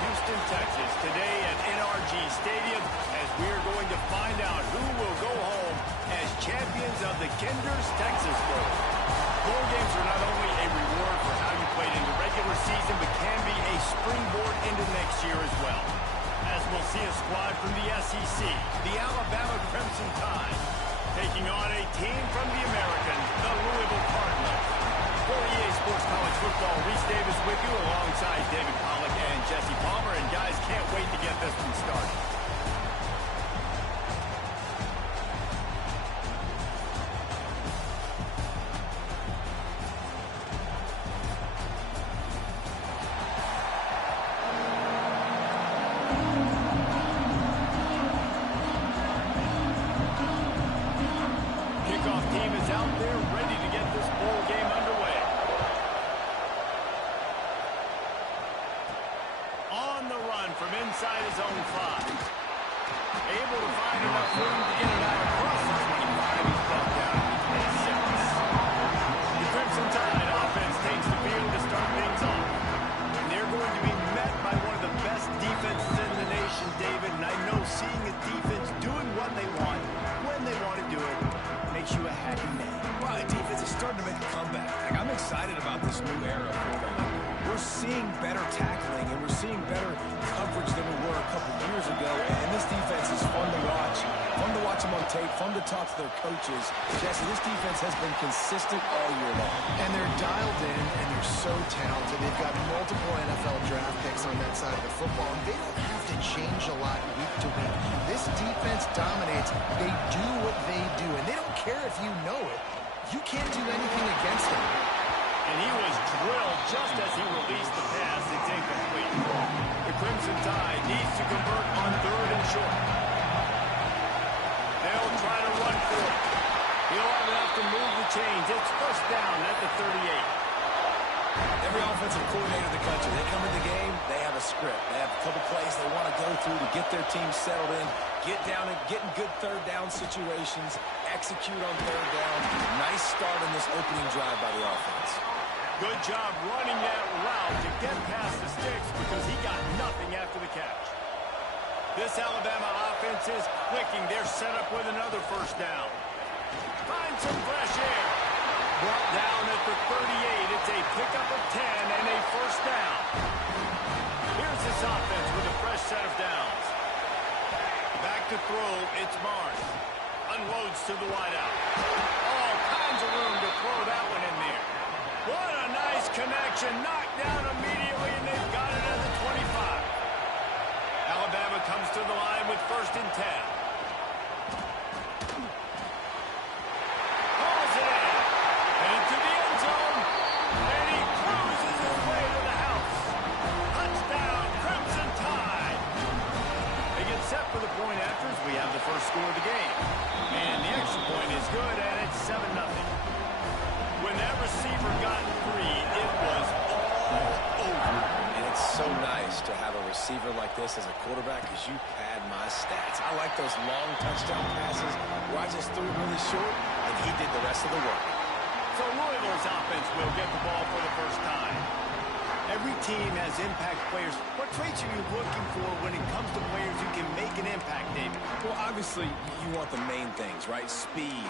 Houston, Texas, today at NRG Stadium, as we are going to find out who will go home as champions of the Kinder's Texas Bowl. Bowl games are not only a reward for how you played in the regular season, but can be a springboard into next year as well. As we'll see a squad from the SEC, the Alabama Crimson Tide, taking on a team from the American, the Louisville Cardinals. For EA Sports College Football, Reese Davis with you alongside David Pollack and Jesse Palmer. And guys, can't wait to get this one started. Kickoff team is out there ready to get this bowl game underway. On the run from inside his own 5. Able to find enough room to get it out across the 25. He's brought down to the 26. The Crimson Tide offense takes the field to start things off. And they're going to be met by one of the best defenses in the nation, David. And I know seeing a defense doing what they want, when they want to do it, makes you a happy man. Well, the defense is starting to make a comeback. I'm excited about this new era for them. We're seeing better tackling, and we're seeing better coverage than we were a couple years ago. And this defense is fun to watch. Fun to watch them on tape. Fun to talk to their coaches. Jesse, this defense has been consistent all year long. And they're dialed in, and they're so talented. They've got multiple NFL draft picks on that side of the football, and they don't have to change a lot week to week. This defense dominates. They do what they do, and they don't care if you know it. You can't do anything against them. And he was drilled just as he released the pass. It's incomplete. The Crimson Tide needs to convert on 3rd and short. They'll try to run for it. He'll have enough to move the chains. It's first down at the 38. Every offensive coordinator in the country, they come in the game, they have a script. They have a couple plays they want to go through to get their team settled in, get down and get in good 3rd down situations, execute on 3rd down. Nice start in this opening drive by the offense. Good job running that route to get past the sticks because he got nothing after the catch. This Alabama offense is clicking. They're set up with another first down. Find some fresh air. Brought down at the 38. It's a pickup of 10 and a first down. Here's this offense with a fresh set of downs. Back to throw. It's Barnes. Unloads to the wideout. All kinds of room to throw that one in there. What a nice connection. Knocked down immediately, and they've got it at the 25. Alabama comes to the line with 1st and 10. Pulls it in. Into the end zone. And he cruises his way to the house. Touchdown, Crimson Tide. They get set for the point afters. We have the first score of the game. And the extra point is good, and it's 7-0. When that receiver got 3, it was all over. And it's so nice to have a receiver like this as a quarterback because you pad my stats. I like those long touchdown passes where I just threw it really short, and he did the rest of the work. So Louisville's offense will get the ball for the first time. Every team has impact players. What traits are you looking for when it comes to players who can make an impact, David? Well, obviously, you want the main things, right? Speed,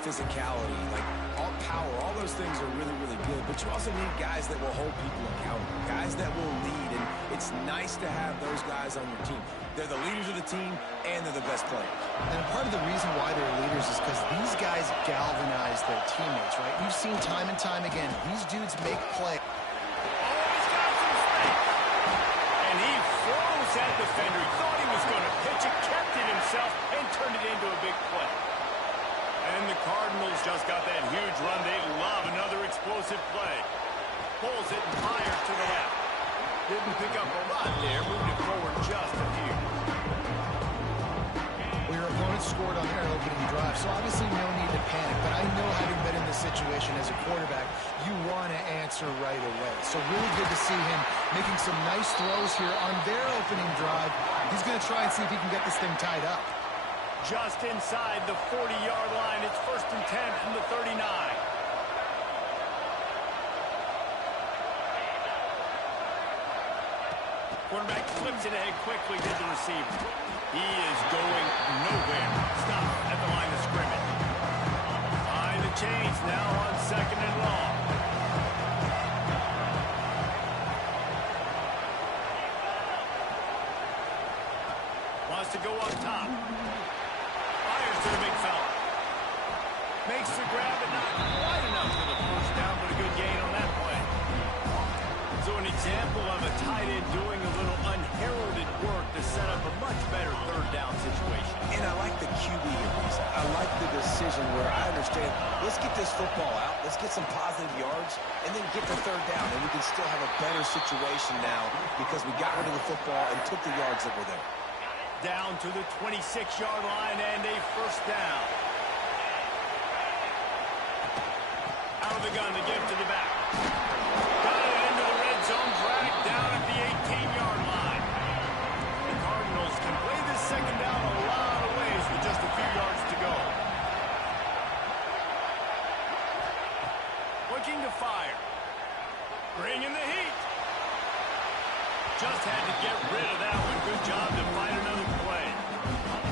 physicality, like all power, all those things are really, really good. But you also need guys that will hold people accountable, guys that will lead. And it's nice to have those guys on your team. They're the leaders of the team, and they're the best players. And part of the reason why they're leaders is because these guys galvanize their teammates, right? We've seen time and time again, these dudes make plays. That defender, he thought he was going to pitch it, kept it himself, and turned it into a big play. And the Cardinals just got that huge run. They love another explosive play. Pulls it and fires to the left. Didn't pick up a lot there, moved it forward just a few. Well, your opponent scored on their opening drive, so obviously no need to panic. But I know, having been in this situation as a quarterback, you want to answer right away. So really good to see him making some nice throws here on their opening drive. He's going to try and see if he can get this thing tied up. Just inside the 40-yard line. It's 1st and 10 from the 39. Quarterback flips it ahead quickly to the receiver. He is going nowhere. Stop at the line of scrimmage. Behind the chains now on 2nd and long. Wants to go up top. Fires to the big fella. Makes the grab, but not quite enough for the first down, but a good gain on that play. So an example of a tight end doing a little unheralded work to set up a much better 3rd down situation. And I like the QB here, Lisa. I like the decision where I understand, let's get this football out, let's get some positive yards, and then get the 3rd down, and we can still have a better situation now because we got rid of the football and took the yards that were there. Down to the 26-yard line and a 1st down. Out of the gun to give to the back. Got it into the red zone, dragged down at the 18-yard line. The Cardinals can play this 2nd down a lot of ways with just a few yards to go. Looking to fire. Bringing the heat. Just had to get rid of that one. Good job to find another play.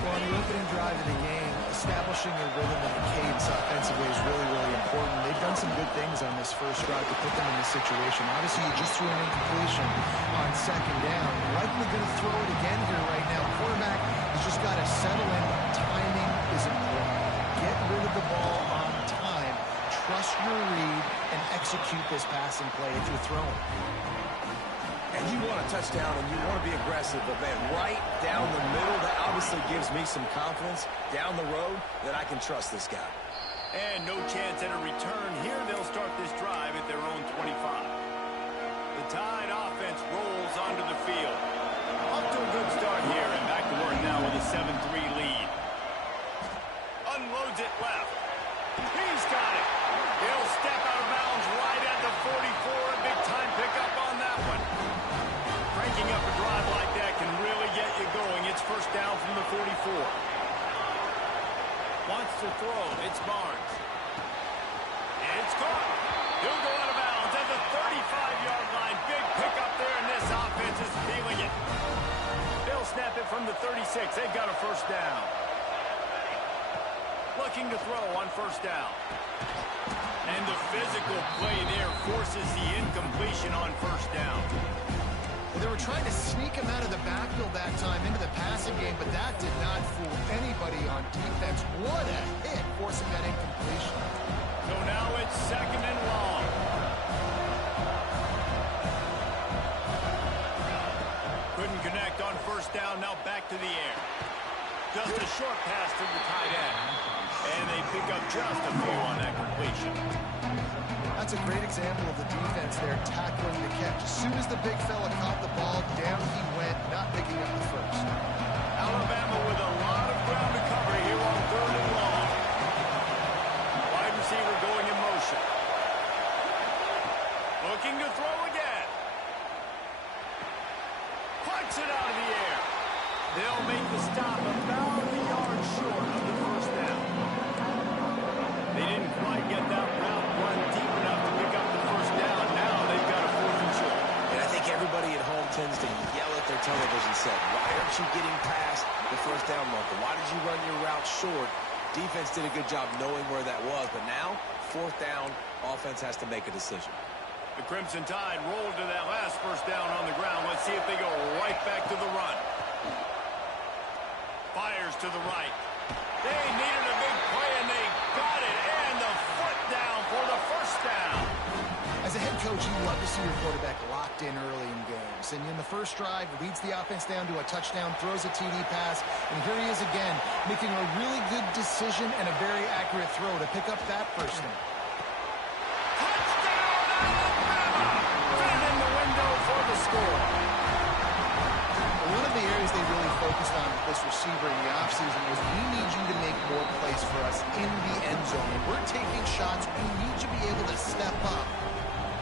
Well, on the opening drive of the game, establishing a rhythm and a cadence offensively is really, really important. They've done some good things on this first drive to put them in this situation. Obviously, you just threw an incompletion on 2nd down. Likely going to throw it again here right now. Quarterback has just got to settle in. Timing is important. Get rid of the ball on time. Trust your read and execute this passing play if you're throwing. And you want a touchdown and you want to be aggressive, but man, right down the middle, that obviously gives me some confidence down the road that I can trust this guy. And no chance at a return. Here they'll start this drive at their own 25. The Tide offense rolls onto the field. Off to a good start here and back to work now with a 7-3 lead. Unloads it left. He's got it. He'll step out of bounds right at the 44. A big time pickup on that one. Cranking up a drive like that can really get you going. It's 1st down from the 44. Wants to throw. It's Barnes. It's caught. He'll go out of bounds at the 35-yard line. Big pickup there, and this offense is feeling it. They'll snap it from the 36. They've got a 1st down. Looking to throw on 1st down. And the physical play there forces the incompletion on 1st down. Well, they were trying to sneak him out of the backfield that time into the passing game, but that did not fool anybody on defense. What a hit, forcing that incompletion. So now it's 2nd and long. Couldn't connect on 1st down, now back to the air. Just a short pass to the tight end. And they pick up just a few on that completion. That's a great example of the defense there tackling the catch. As soon as the big fella caught the ball, down he went, not picking up the 1st. Alabama with a lot of ground to cover here on 3rd and long. Wide receiver going in motion. Looking to throw again. Punts it out of the air. They'll make the stop about a yard short of the 1st down. They didn't quite get that route run deep enough to pick up the 1st down. Now they've got a 4th and short. And I think everybody at home tends to yell at their television set, why aren't you getting past the 1st down marker? Why did you run your route short? Defense did a good job knowing where that was, but now, 4th down, offense has to make a decision. The Crimson Tide rolled to that last 1st down on the ground. Let's see if they go right back to the run. Fires to the right. They needed a big play, and they got it. And the foot down for the 1st down. As a head coach, you love to see your quarterback locked in early in games. And in the first drive, leads the offense down to a touchdown, throws a TD pass, and here he is again, making a really good decision and a very accurate throw to pick up that 1st down. Touchdown, Alabama! Fan in the window for the score. One of the areas they really focused on with this receiver in the offseason was, we need you to make more plays for us in the end zone. When we're taking shots, we need you to be able to step up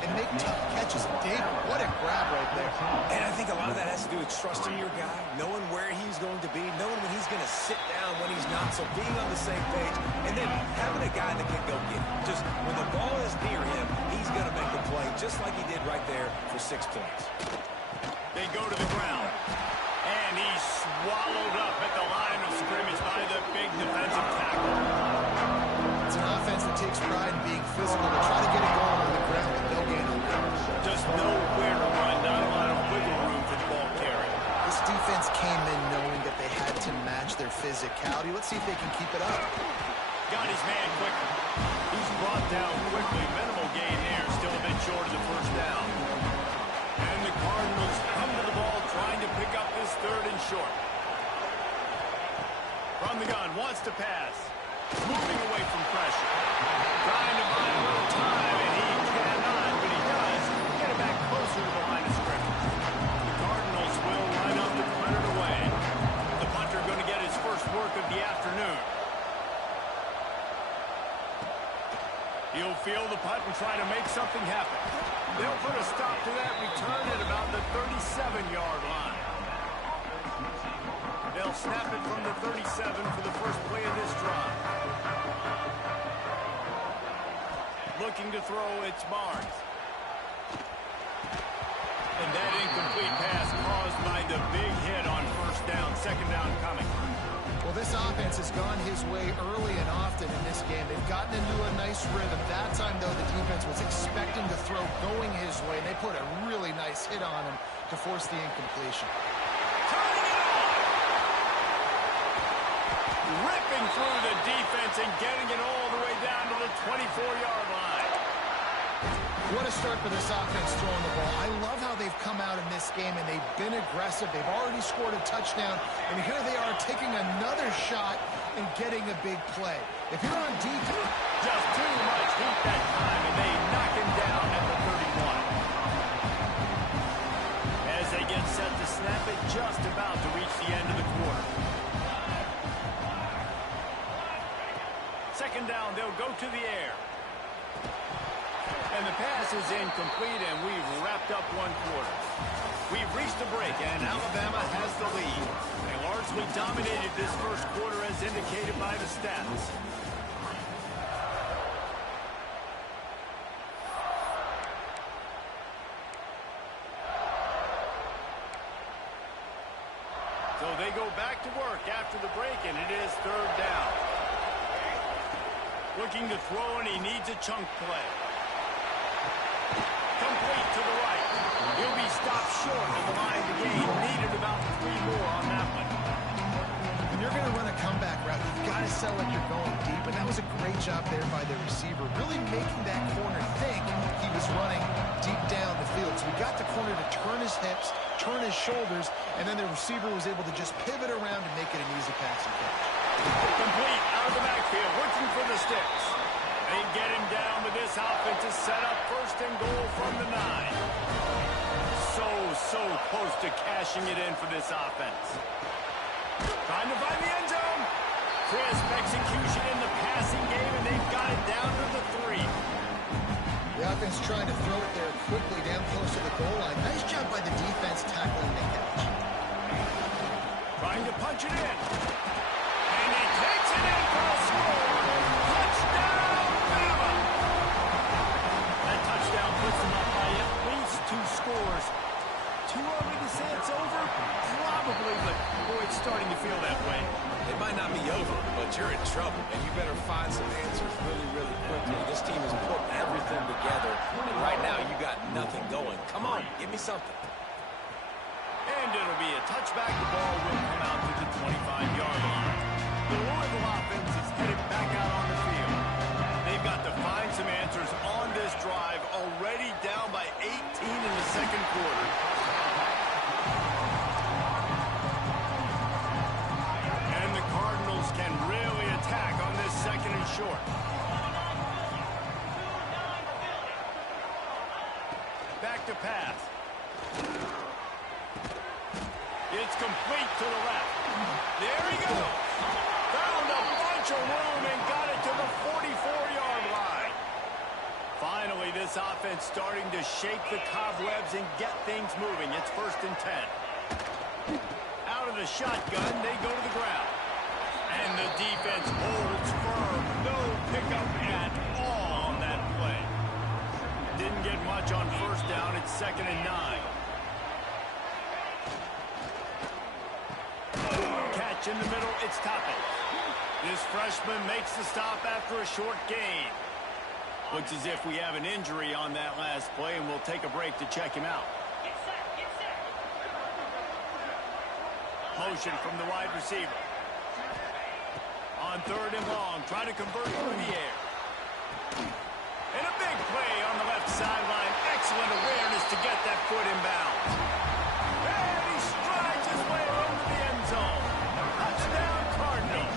and make tough catches. David, what a grab right there. And I think a lot of that has to do with trusting your guy, knowing where he's going to be, knowing when he's going to sit down, when he's not, so being on the same page, and then having a guy that can go get it. Just when the ball is near him, he's going to make the play, just like he did right there for 6 points. They go to the ground. And he's swallowed up at the line of scrimmage by the big defensive tackle. It's an offense that takes pride in being physical. They try to get it going on the ground, but no gain on that. Just nowhere to run, not a lot of wiggle room for the ball carrier. This defense came in knowing that they had to match their physicality. Let's see if they can keep it up. Got his man quickly. He's brought down quickly. Minimal gain there. Still a bit short of the first down. And the Cardinals come to the ball trying to pick up this 3rd and short. From the gun, wants to pass. Moving away from pressure. Trying to buy a little time, and he cannot, but he does get it back closer to the line of scrimmage. The Cardinals will line up to punt it away. The punter going to get his first work of the afternoon. He'll field the punt and try to make something happen. They'll put a stop to that return at about the 37-yard line. They'll snap it from the 37 for the first play of this drive. Looking to throw, it's Barnes. And that incomplete pass caused by the big hit on first down, 2nd down coming. Well, this offense has gone his way early and often in this game. They've gotten into a nice rhythm. That time, though, the defense was expecting to throw going his way, and they put a really nice hit on him to force the incompletion. Turning it on! Ripping through the defense and getting it all the way down to the 24-yard line. What a start for this offense throwing the ball. I love how they've come out in this game, and they've been aggressive. They've already scored a touchdown, and here they are taking another shot and getting a big play. If you're on deep, just too much heat that time, and they knock him down at the 31. As they get set to snap it, just about to reach the end of the quarter. 2nd down, they'll go to the air. And the pass is incomplete, and we've wrapped up 1 quarter. We've reached a break, and Alabama has the lead. They largely dominated this first quarter as indicated by the stats. So they go back to work after the break, and it is 3rd down. Looking to throw, and he needs a chunk play. Complete to the right. He'll be stopped short of the line to gain. Needed about 3 more on that one. when you're going to run a comeback route, you've got to sell like you're going deep, and that was a great job there by the receiver, really making that corner think he was running deep down the field. So we got the corner to turn his hips, turn his shoulders, and then the receiver was able to just pivot around and make it an easy pass and catch. Complete out of the backfield, looking for the sticks. They get him down, but this offense is set up 1st and goal from the 9. So close to cashing it in for this offense. Trying to find the end zone. Crisp execution in the passing game, and they've got it down to the 3. The offense trying to throw it there quickly down close to the goal line. Nice job by the defense tackling the catch. Trying to punch it in. And he takes it in for a score. Touchdown, Bama! That touchdown puts them up by at least 2 scores. Too early to say it's over? Probably, but boy, it's starting to feel that way. It might not be over, but you're in trouble, and you better find some answers really quickly. This team is putting everything together, and right now you got nothing going. Come on, give me something. And it'll be a touchback. The ball will come out to the 25-yard line. The Louisville offense is headed back out on the field. They've got to find some answers on this drive, already down by 18 in the 2nd quarter. And the Cardinals can really attack on this 2nd and short. Back to pass. It's complete to the left. There he goes. Found a bunch of room and got it to the 44-yard line. Finally, this offense starting to shake the cobwebs and get things moving. It's 1st and 10. Out of the shotgun, they go to the ground. And the defense holds firm. No pickup at all on that play. Didn't get much on 1st down. It's 2nd and 9. in the middle. It's Toppin. This freshman makes the stop after a short gain. Looks as if we have an injury on that last play, and we'll take a break to check him out. Motion from the wide receiver. On 3rd and long, trying to convert through the air. And a big play on the left sideline. Excellent awareness to get that foot in bounds. And he strides his way over the end zone. Touchdown, Cardinals.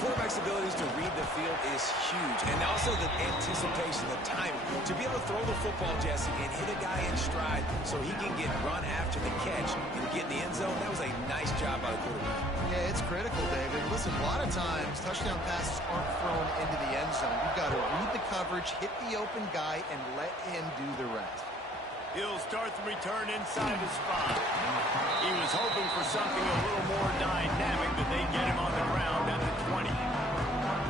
Quarterback's abilities to read the field is huge, and also the anticipation, the timing. To be able to throw the football, Jesse, and hit a guy in stride so he can get run after the catch and get in the end zone, that was a nice job by the quarterback. Yeah, it's critical, David. Listen, a lot of times, touchdown passes aren't thrown into the end zone. You've got to read the coverage, hit the open guy, and let him do the rest. He'll start the return inside his spot. He was hoping for something a little more dynamic, but they get him on the ground at the 20.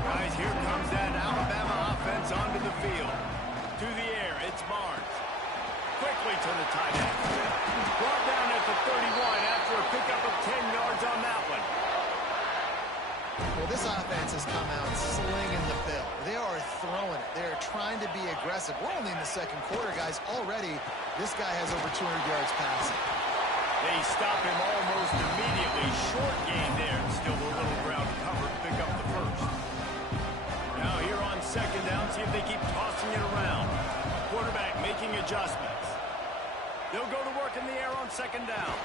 Guys, here comes that Alabama offense onto the field. To the air, it's Barnes. Quickly to the tight end. Brought down at the 31 after a pickup of 10 yards on that one. Well, this offense has come out slinging the pill. They are throwing it. They are trying to be aggressive. We're only in the second quarter, guys. Already, this guy has over 200 yards passing. They stop him almost immediately. Short gain there. Still a little ground to cover to pick up the first. Now here on 2nd down, see if they keep tossing it around. Quarterback making adjustments. They'll go to work in the air on 2nd down.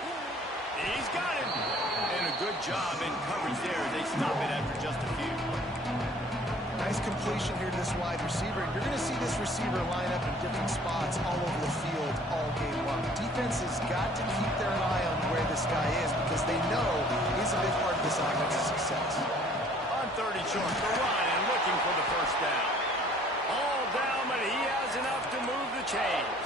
He's got him. And a good job in coverage there. They stop it after just a few. Nice completion here to this wide receiver. And you're going to see this receiver line up in different spots all over the field all game long. Defense has got to keep their eye on where this guy is because they know he's a big part of this offense's success. On 30 short, the run and looking for the first down. All down, but he has enough to move the chains.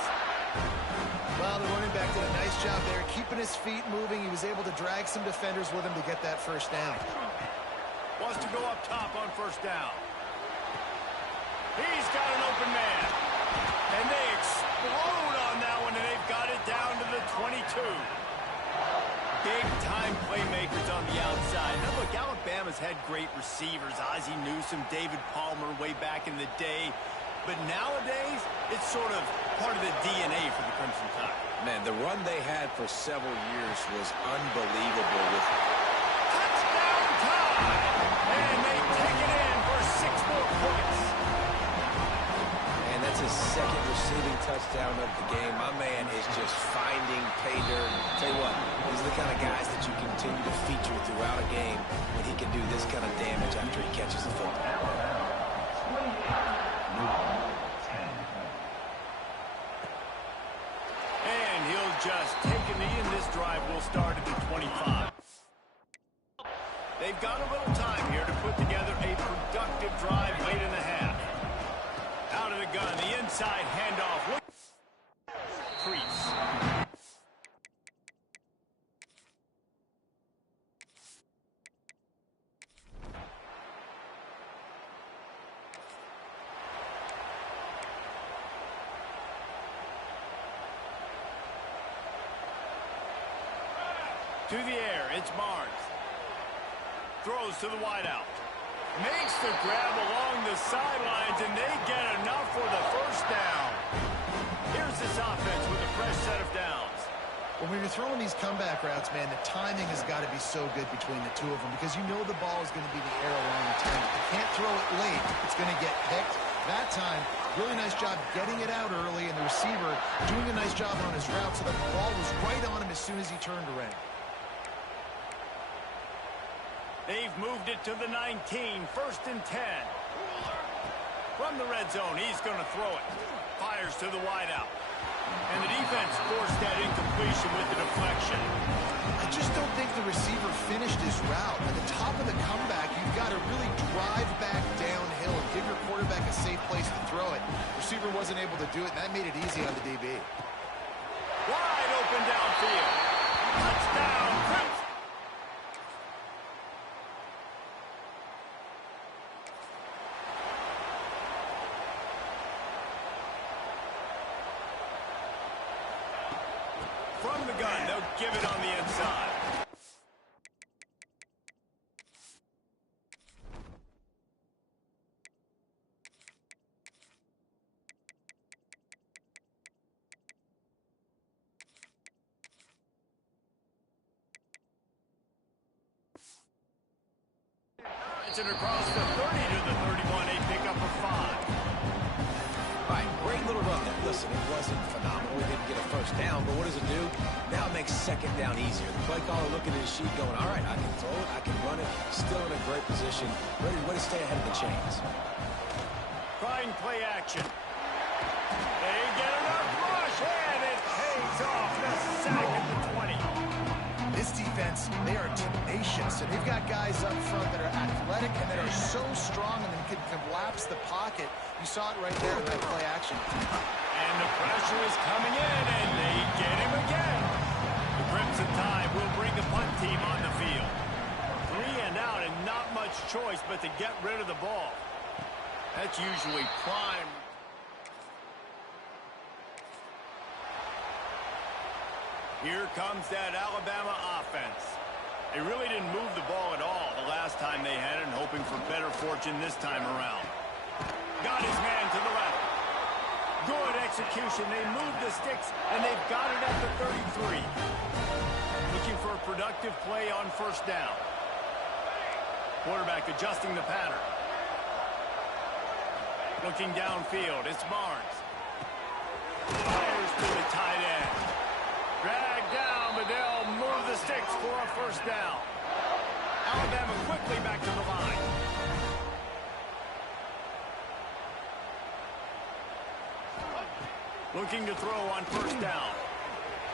Well, the running back did a nice job there, keeping his feet moving. He was able to drag some defenders with him to get that first down. Wants to go up top on 1st down. He's got an open man. And they explode on that one, and they've got it down to the 22. Big-time playmakers on the outside. Now, look, Alabama's had great receivers. Ozzie Newsome, David Palmer way back in the day. But nowadays, it's sort of part of the DNA for the Crimson Tide. Man, the run they had for several years was unbelievable. Touchdown Tide! And they take it in for 6 more points. And that's his 2nd receiving touchdown of the game. My man is just finding pay dirt. Tell you what, these are the kind of guys that you continue to feature throughout a game when he can do this kind of damage after he catches the football. And he'll just take a knee, and this drive will start at the 25. They've got a little time here to put together a productive drive late in the half. Out of the gun, the inside handoff. Crease. To the air, it's Barnes. Throws to the wideout. Makes the grab along the sidelines, and they get enough for the first down. Here's this offense with a fresh set of downs. When you're throwing these comeback routes, man, the timing has got to be so good between the two of them because you know the ball is going to be the air along the time. If you can't throw it late, it's going to get picked. That time, really nice job getting it out early, and the receiver doing a nice job on his route so that the ball was right on him as soon as he turned around. They've moved it to the 19, 1st and 10. From the red zone, he's going to throw it. Fires to the wideout. And the defense forced that incompletion with the deflection. I just don't think the receiver finished his route. At the top of the comeback, you've got to really drive back downhill and give your quarterback a safe place to throw it. The receiver wasn't able to do it, and that made it easy on the DB. Wide open downfield. Touchdown, Crimson. From the gun, they'll give it on the inside. it across the 30 to the 31, a pickup of 5. All right, great little run there. Listen, it wasn't phenomenal. We didn't get a first down, but what does it do? Now it makes second down easier. The play caller looking at his sheet going, all right, I can throw it, I can run it, still in a great position, ready to stay ahead of the chains. Trying play action. They get enough rush, and it pays off the sack at the 20. This defense, they are tenacious, and they've got guys up front that are athletic and that are so strong and can collapse the pocket. You saw it right there in that play action. And the pressure is coming in, and they get him again. The Crimson Tide will bring the punt team on the field. 3 and out, and not much choice but to get rid of the ball. That's usually prime. Here comes that Alabama offense. They really didn't move the ball at all the last time they had it, and hoping for better fortune this time around. Got his man to the left. Good execution. They moved the sticks, and they've got it at the 33. Looking for a productive play on first down. Quarterback adjusting the pattern. Looking downfield, it's Barnes. Fires to the tight end. Dragged down, but they'll move the sticks for a first down. Alabama quickly back to the line. Looking to throw on first down.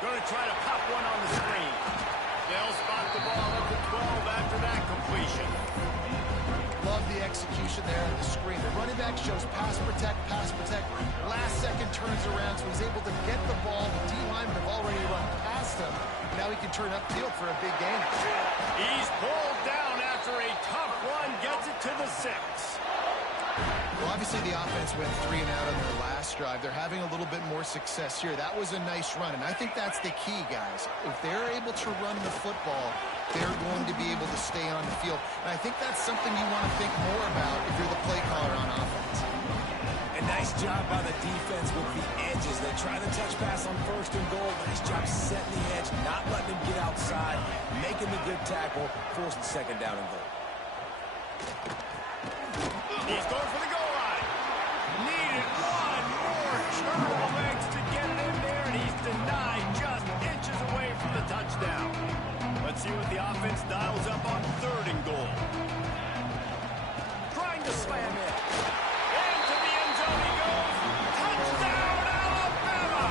Going to try to pop one on the screen. They'll spot the ball at the 12 after that completion. Love the execution there on the screen. The running back shows pass protect, pass protect. Last second turns around, so he's able to get the ball. The D-linemen have already run past him. Now he can turn upfield for a big gain. He's pulled down after a tough run. Gets it to the 6. Well, obviously the offense went 3 and out on their last drive. They're having a little bit more success here. That was a nice run, and I think that's the key, guys. If they're able to run the football, they're going to be able to stay on the field. And I think that's something you want to think more about if you're the play caller on offense. A nice job by the defense with the edges. They try the touch pass on first and goal. Nice job setting the edge, not letting him get outside, making the good tackle, forcing second down and goal. He's going for the goal line. Needed one more turn of the legs to get it in there, and he's denied just inches away from the touchdown. Let's see what the offense dials up on third and goal. Trying to slam it. Into the end zone he goes. Touchdown, Alabama!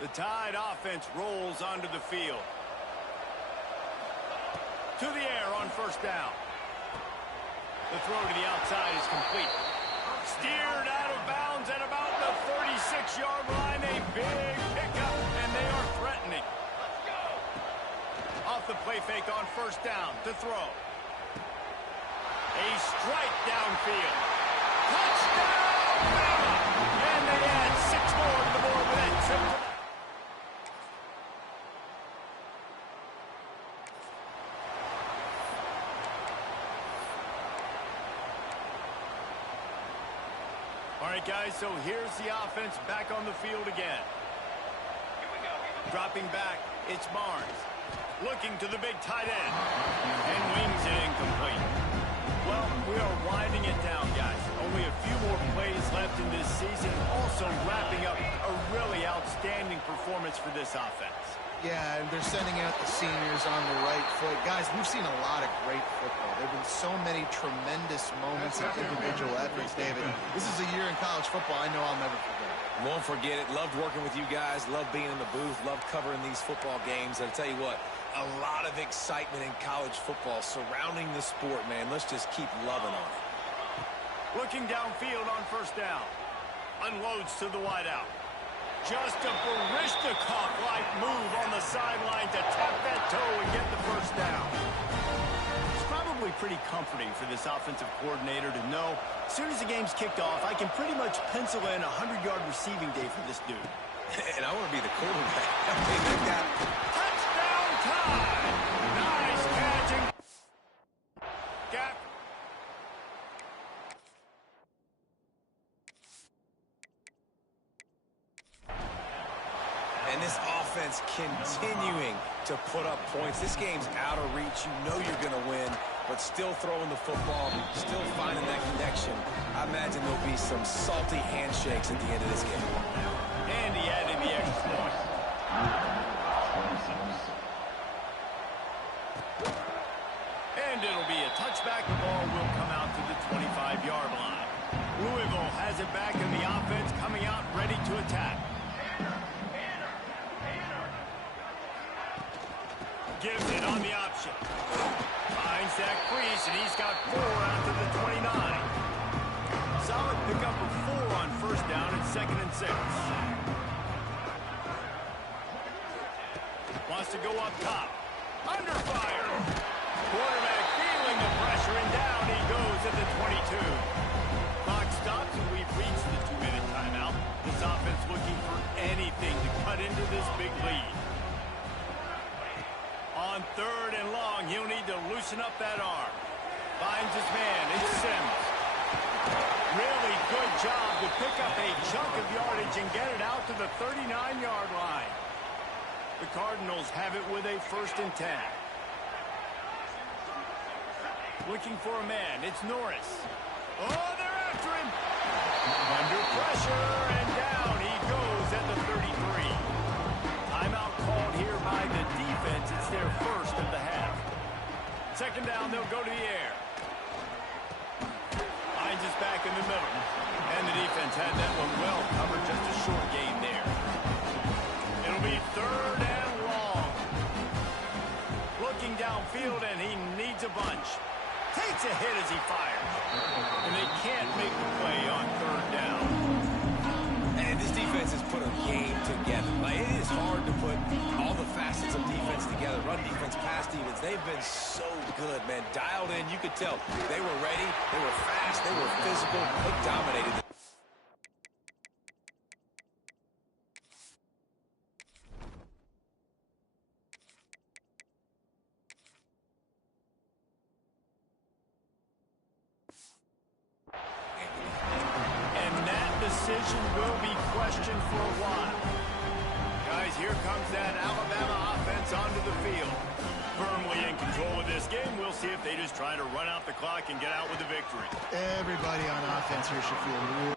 The Tide offense rolls onto the field. To the air on first down. The throw to the outside is complete. Steered out of bounds at about the 36-yard line. A big pickup, and they are threatening. Off the play fake on first down to throw. A strike downfield. Touchdown, Bama! And they add 6 more to the board with that trip. All right, guys, so here's the offense back on the field again. Dropping back, it's Barnes. Looking to the big tight end. And wings it incomplete. Well, we are winding it down, guys. Only a few more plays left in this season. Also wrapping up a really outstanding performance for this offense. Yeah, and they're sending out the seniors on the right foot. Guys, we've seen a lot of great football. There have been so many tremendous moments of individual efforts, David. This is a year in college football I know I'll never forget. Won't forget it. Loved working with you guys. Loved being in the booth. Loved covering these football games. I'll tell you what, a lot of excitement in college football surrounding the sport, man. Let's just keep loving on it. Looking downfield on first down. Unloads to the wideout. Just a Baryshnikov-like move on the sideline to tap that toe and get the first down. It's probably pretty comforting for this offensive coordinator to know as soon as the game's kicked off, I can pretty much pencil in a 100-yard receiving day for this dude. And I want to be the quarterback. I mean, they've got... Touchdown time! Nice catching. Got... And this offense continuing to put up points. This game's out of reach. You know you're going to win, but still throwing the football, still finding that connection. I imagine there'll be some salty handshakes at the end of this game. And he added the extra point. And it'll be a touchback. The ball will come out to the 25-yard line. Louisville has it back in the offense, coming out ready to attack. Gives it on the option. Finds that crease, and he's got 4 out to the 29. Solid pickup of 4 on first down and 2nd and 6. Wants to go up top. Under fire. Quarterback feeling the pressure, and down he goes at the 22. Clock stops, and we've reached the 2-minute timeout. This offense looking for anything to cut into this big lead. On 3rd and long, he'll need to loosen up that arm. Finds his man. It's Sims. Really good job to pick up a chunk of yardage and get it out to the 39-yard line. The Cardinals have it with a 1st and 10. Looking for a man. It's Norris. Oh, they're after him. Under pressure, and down he goes at the 33. Timeout called here by the defense. It's their 1st of the half. 2nd down, they'll go to the air. Finds us back in the middle. And the defense had that one well covered. Just a short gain there. It'll be 3rd and long. Looking downfield, and he needs a bunch. Takes a hit as he fires. And they can't make the play on 3rd down. And this defense has put a game together. Like, it is hard to put all the facets of defense together. Run defense, pass defense. They've been so good, man. Dialed in. You could tell they were ready. They were fast. They were physical. They dominated. Decision will be questioned for a while. Guys, here comes that Alabama offense onto the field. Firmly in control of this game. We'll see if they just try to run out the clock and get out with the victory. Everybody on offense here should feel real.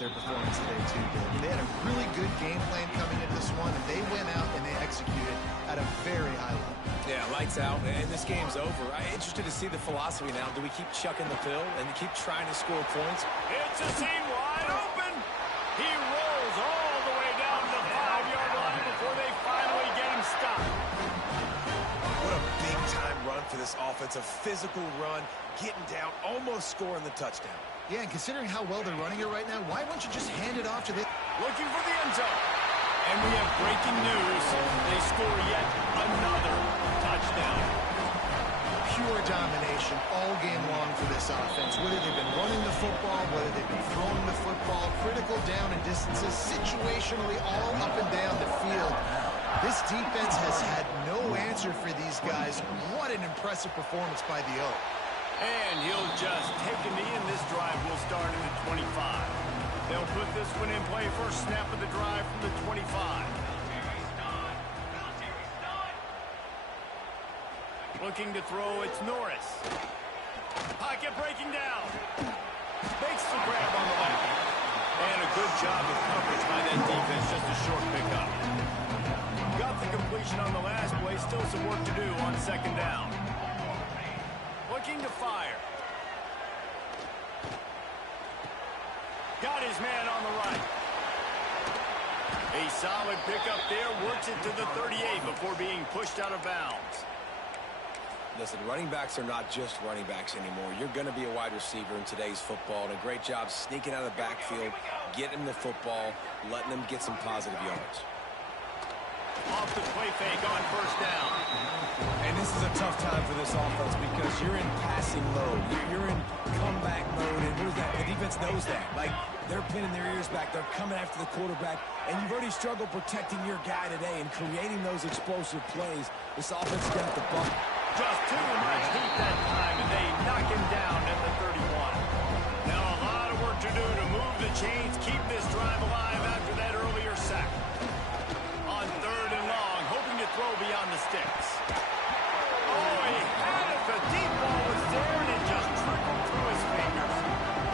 Their performance today too, Bill. They had a really good game plan coming into this one, and they went out and they executed at a very high level. Yeah, lights out, and this game's over. I'm interested to see the philosophy now. Do we keep chucking the pill and keep trying to score points? It's a seam wide open. He rolls all the way down to the 5-yard line before they finally get him stopped. What a big-time run for this offense. A physical run, getting down, almost scoring the touchdown. Yeah, and considering how well they're running it right now, why won't you just hand it off to the... Looking for the end zone. And we have breaking news. They score yet another touchdown. Pure domination all game long for this offense. Whether they've been running the football, whether they've been throwing the football, critical down and distances, situationally all up and down the field. This defense has had no answer for these guys. What an impressive performance by the O. And he'll just take a knee, and this drive will start at the 25. They'll put this one in play. First snap of the drive from the 25. Looking to throw, it's Norris. Pocket breaking down. Makes the grab on the left. And a good job of coverage by that defense. Just a short pickup. Got the completion on the last play. Still some work to do on second down. Looking to fire. Got his man on the right. A solid pickup there. Works it to the 38 before being pushed out of bounds. Listen, running backs are not just running backs anymore. You're going to be a wide receiver in today's football, and a great job sneaking out of the backfield, getting them the football, letting them get some positive yards. Off the play fake on first down. And this is a tough time for this offense because you're in passing mode. You're in comeback mode, and what is that? The defense knows that. Like, they're pinning their ears back. They're coming after the quarterback, and you've already struggled protecting your guy today and creating those explosive plays. This offense is going to have to buck. Just too much heat that time, and they knock him down at the 31. Now a lot of work to do to move the chains, keep this drive alive after that earlier sack. On third and long, hoping to throw beyond the sticks. Oh, he had it. The deep ball was there, and it just trickled through his fingers.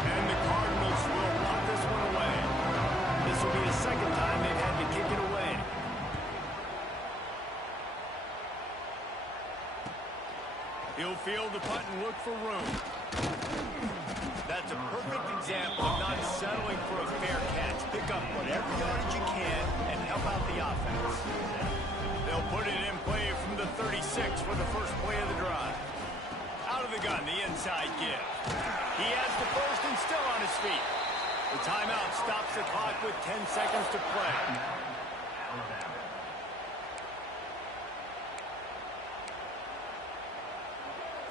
And the Cardinals will lock this one away. This will be the second time they've had to kick it away. He'll field the punt and look for room. That's a perfect example of not settling for a fair catch. Pick up whatever yardage you can and help out the offense. They'll put it in play from the 36 for the first play of the drive. Out of the gun, the inside give. He has the first and still on his feet. The timeout stops the clock with 10 seconds to play.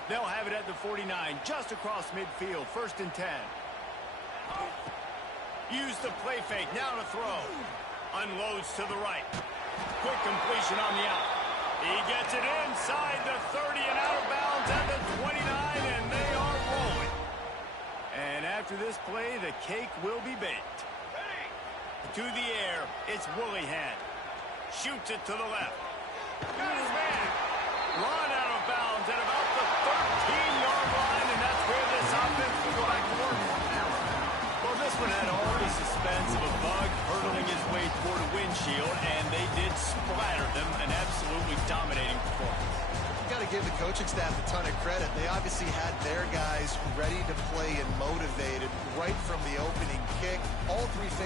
They'll have it at the 49, just across midfield, first and 10. Use the play fake, now to throw. Unloads to the right. Quick completion on the out. He gets it inside the 30 and out of bounds at the 29, and they are rolling. And after this play, the cake will be baked. To the air, it's Woolihan. Shoots it to the left. Got his man. Run out of bounds at about the 13-yard line, and that's where this offense will go back to work. Well, this one had all the suspense of a bug hurtling his way toward a windshield, and they did splatter them, an absolutely dominating performance. You got to give the coaching staff a ton of credit. They obviously had their guys ready to play and motivated right from the opening kick. All three